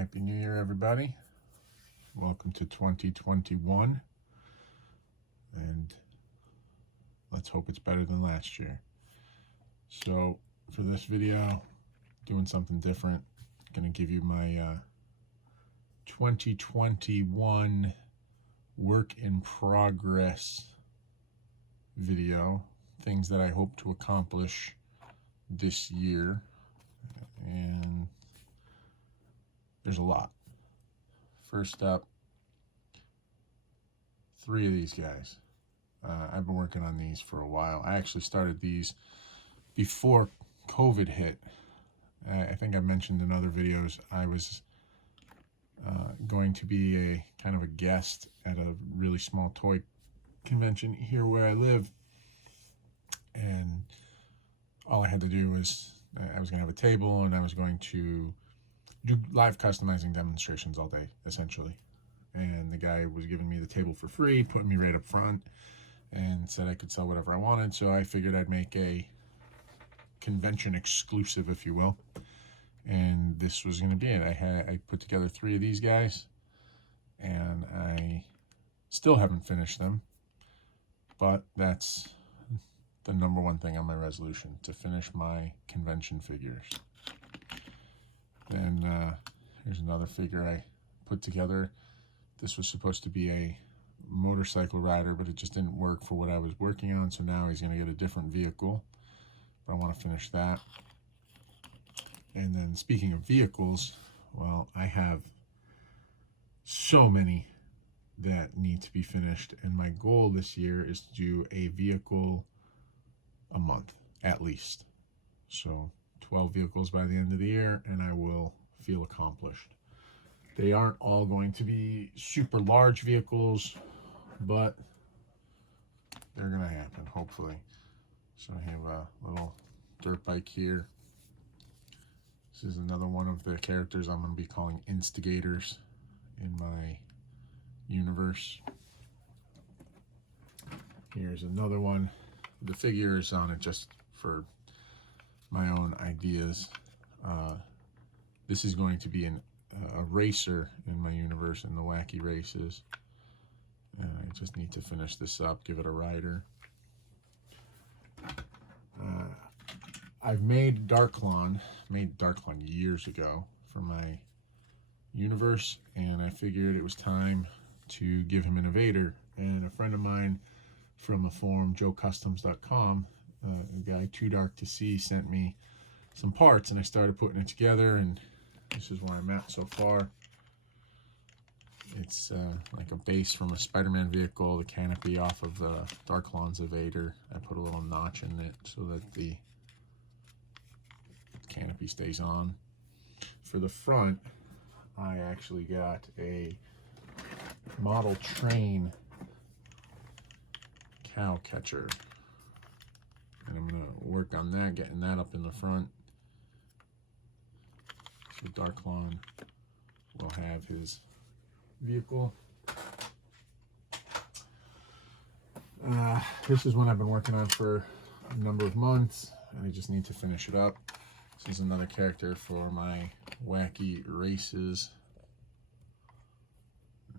Happy New Year, everybody. Welcome to 2021. And let's hope it's better than last year. So for this video, doing something different. Going to give you my 2021 work in progress video. Things that I hope to accomplish this year. And there's a lot. First up, 3 of these guys. I've been working on these for a while. I actually started these before COVID hit. I think I mentioned in other videos I was going to be a kind of a guest at a really small toy convention here where I live. And all I had to do was, I was going to have a table and I was going to do live customizing demonstrations all day, essentially. And the guy was giving me the table for free, putting me right up front, and said I could sell whatever I wanted. So I figured I'd make a convention exclusive, if you will. And this was going to be it. I put together 3 of these guys, and I still haven't finished them. But that's the number one thing on my resolution, to finish my convention figures. Then here's another figure I put together. This was supposed to be a motorcycle rider, but it just didn't work for what I was working on, so now he's going to get a different vehicle. But I want to finish that. And then speaking of vehicles, well, I have so many that need to be finished, and my goal this year is to do a vehicle a month, at least. So 12 vehicles by the end of the year, and I will feel accomplished. They aren't all going to be super large vehicles, but they're going to happen, hopefully. So I have a little dirt bike here. This is another one of the characters I'm going to be calling instigators in my universe. Here's another one. The figures on it just for my own ideas. This is going to be a racer in my universe in the wacky races. And I just need to finish this up, give it a rider. I've made Darklon years ago for my universe, and I figured it was time to give him an Evader. And a friend of mine from a forum, joecustoms.com, a guy Too Dark to See, sent me some parts, and I started putting it together, and this is where I'm at so far. It's like a base from a Spider-Man vehicle, the canopy off of the Darklon's Evader. I put a little notch in it so that the canopy stays on. For the front, I actually got a model train cow catcher, and I'm going to work on that, getting that up in the front. So Darklon will have his vehicle. This is one I've been working on for a number of months, and I just need to finish it up. This is another character for my wacky races.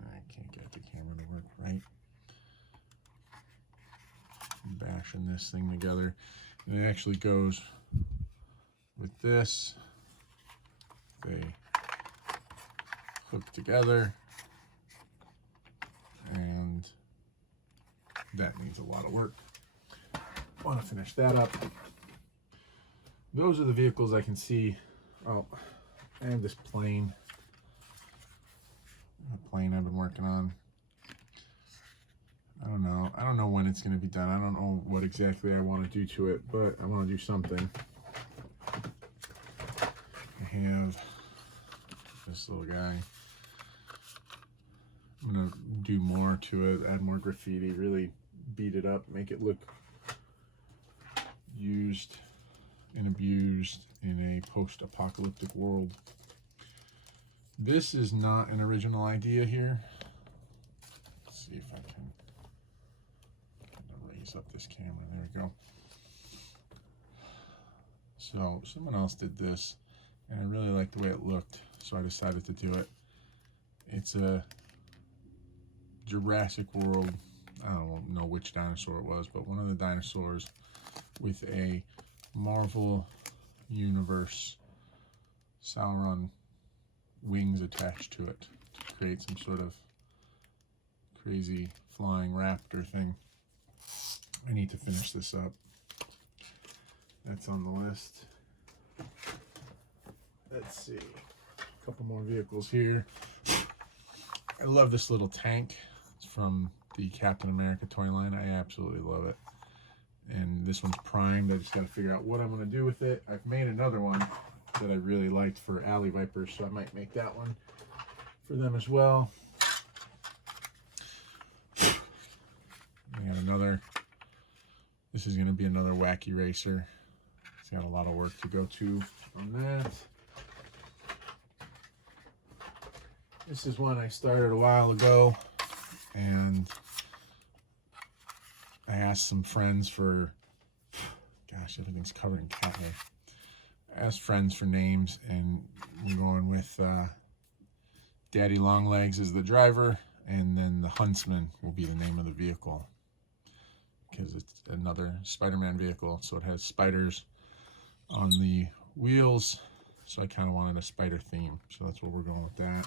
I can't get the camera to work right. I'm bashing this thing together, and it actually goes with this. They hook together, and that needs a lot of work. I want to finish that up. Those are the vehicles I can see. Oh, I have this plane. A plane I've been working on. I don't know when it's going to be done. I don't know what exactly I want to do to it, but I want to do something. I have this little guy. I'm going to do more to it, add more graffiti, really beat it up, make it look used and abused in a post-apocalyptic world. This is not an original idea here. Let's see if I can raise up this camera. There we go. So someone else did this, and I really liked the way it looked, so I decided to do it. It's a Jurassic World, I don't know which dinosaur it was, but one of the dinosaurs with a Marvel Universe Sauron wings attached to it to create some sort of crazy flying raptor thing. I need to finish this up. That's on the list. Let's see. A couple more vehicles here. I love this little tank. It's from the Captain America toy line. I absolutely love it. And this one's primed. I just got to figure out what I'm going to do with it. I've made another one that I really liked for Alley Vipers, so I might make that one for them as well. I got another. This is going to be another wacky racer. It's got a lot of work to go to on that. This is one I started a while ago, and I asked some friends for, gosh, everything's covered in cat hair. I asked friends for names, and we're going with Daddy Longlegs as the driver, and then the Huntsman will be the name of the vehicle, because it's another Spider-Man vehicle, so it has spiders on the wheels, so I kind of wanted a spider theme, so that's what we're going with that.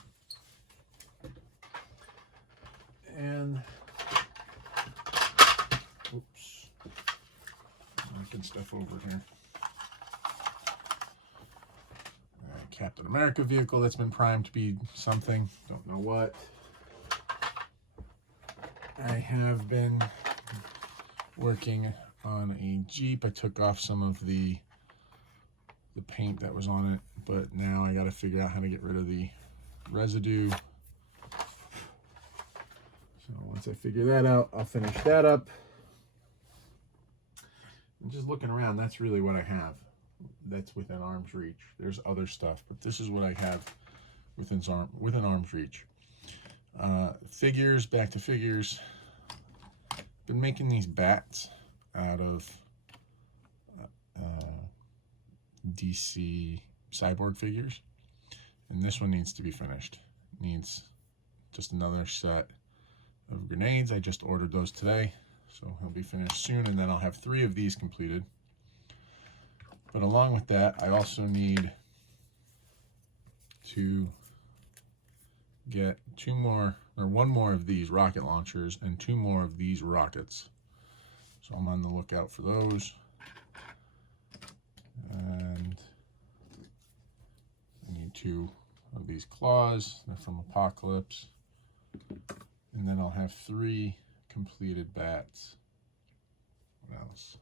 And oops, knocking stuff over here. Captain America vehicle that's been primed to be something, don't know what. I have been working on a Jeep. I took off some of the paint that was on it, but now I got to figure out how to get rid of the residue. So once I figure that out, I'll finish that up. And just looking around, that's really what I have. That's within arm's reach. There's other stuff, but this is what I have within arm's reach. Figures, back to figures. Been making these bats out of DC Cyborg figures, and this one needs to be finished. Needs just another set of grenades. I just ordered those today, so he'll be finished soon, and then I'll have 3 of these completed. But along with that, I also need to get 2 more, or 1 more of these rocket launchers and 2 more of these rockets. So I'm on the lookout for those. And I need 2 of these claws. They're from Apocalypse. And then I'll have 3 completed bats. What else?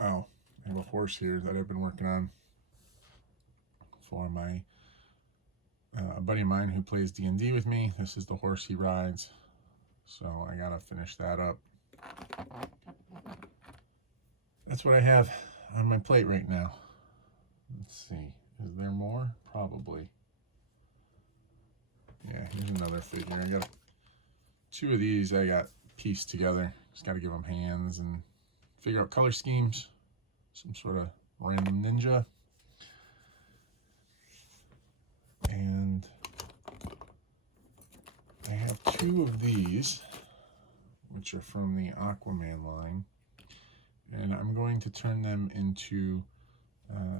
Oh, I have a horse here that I've been working on for my a buddy of mine who plays D&D with me. This is the horse he rides, so I gotta finish that up. That's what I have on my plate right now. Let's see, is there more? Probably. Yeah, here's another figure. I got 2 of these I got pieced together. Just gotta give them hands and figure out color schemes. Some sort of random ninja. And I have 2 of these, which are from the Aquaman line. And I'm going to turn them into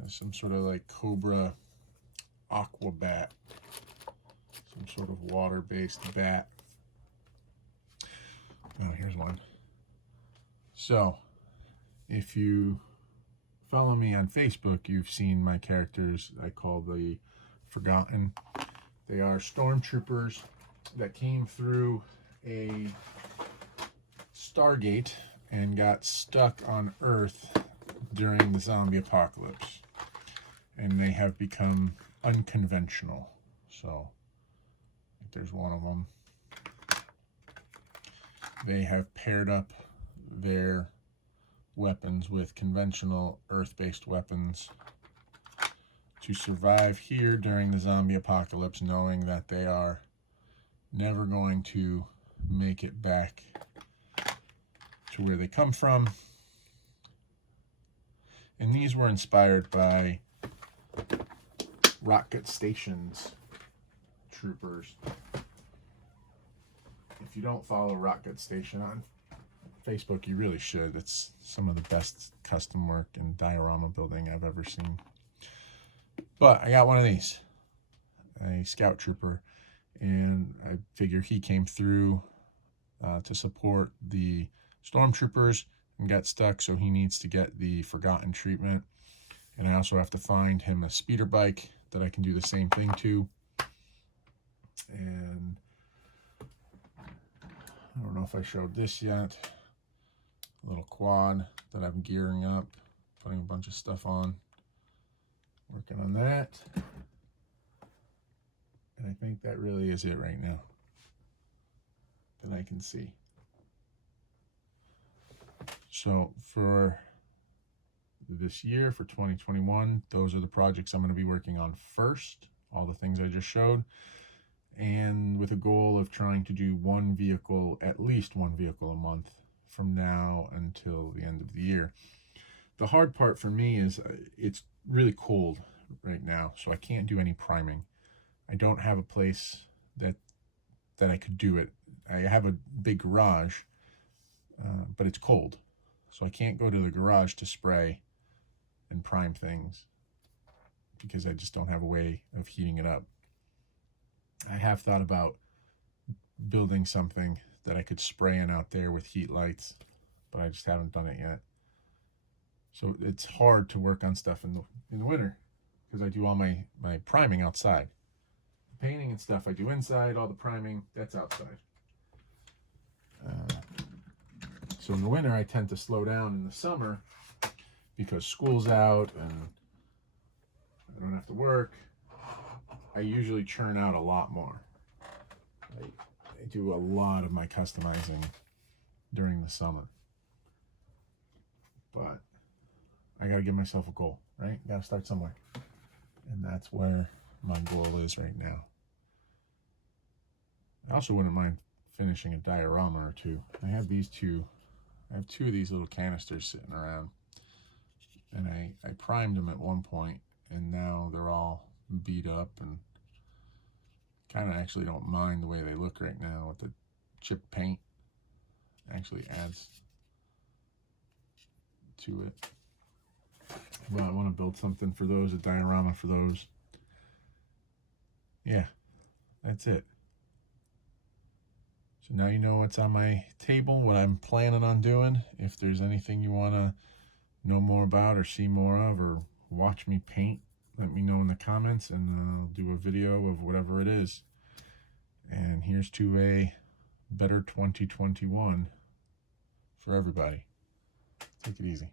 some sort of like Cobra Aqua Bat. Some sort of water-based bat. Oh, here's one. So, if you follow me on Facebook, you've seen my characters I call the Forgotten. They are stormtroopers that came through a Stargate and got stuck on Earth during the zombie apocalypse. And they have become unconventional. So, there's one of them. They have paired up their weapons with conventional Earth-based weapons to survive here during the zombie apocalypse, knowing that they are never going to make it back to where they come from. And these were inspired by Rockgut Station's troopers. If you don't follow Rockgut Station on Facebook, you really should. It's some of the best custom work and diorama building I've ever seen. But I got one of these, a Scout Trooper, and I figure he came through to support the Stormtroopers and got stuck, so he needs to get the Forgotten treatment. And I also have to find him a speeder bike that I can do the same thing to. And I don't know if I showed this yet. A little quad that I'm gearing up, putting a bunch of stuff on, working on that. And I think that really is it right now that I can see. So for this year, for 2021, those are the projects I'm going to be working on first, all the things I just showed, and with a goal of trying to do one vehicle, at least one vehicle a month from now until the end of the year. The hard part for me is it's really cold right now, so I can't do any priming. I don't have a place that I could do it. I have a big garage, but it's cold, so I can't go to the garage to spray and prime things because I just don't have a way of heating it up. I have thought about building something that I could spray in out there with heat lights, but I just haven't done it yet. So it's hard to work on stuff in the winter because I do all my priming outside. The painting and stuff I do inside, all the priming, that's outside. So in the winter I tend to slow down. In the summer, because school's out and I don't have to work, I usually churn out a lot more. I do a lot of my customizing during the summer. But I gotta give myself a goal, right? Gotta start somewhere. And that's where my goal is right now. I also wouldn't mind finishing a diorama or two. I have two of these little canisters sitting around. And I primed them at one point, and now they're all beat up, and kind of actually don't mind the way they look right now with the chip paint. Actually adds to it. But I want to build something for those, a diorama for those. Yeah, that's it. So now you know what's on my table, what I'm planning on doing. If there's anything you want to know more about or see more of or watch me paint, let me know in the comments, and I'll do a video of whatever it is. And here's to a better 2021 for everybody. Take it easy.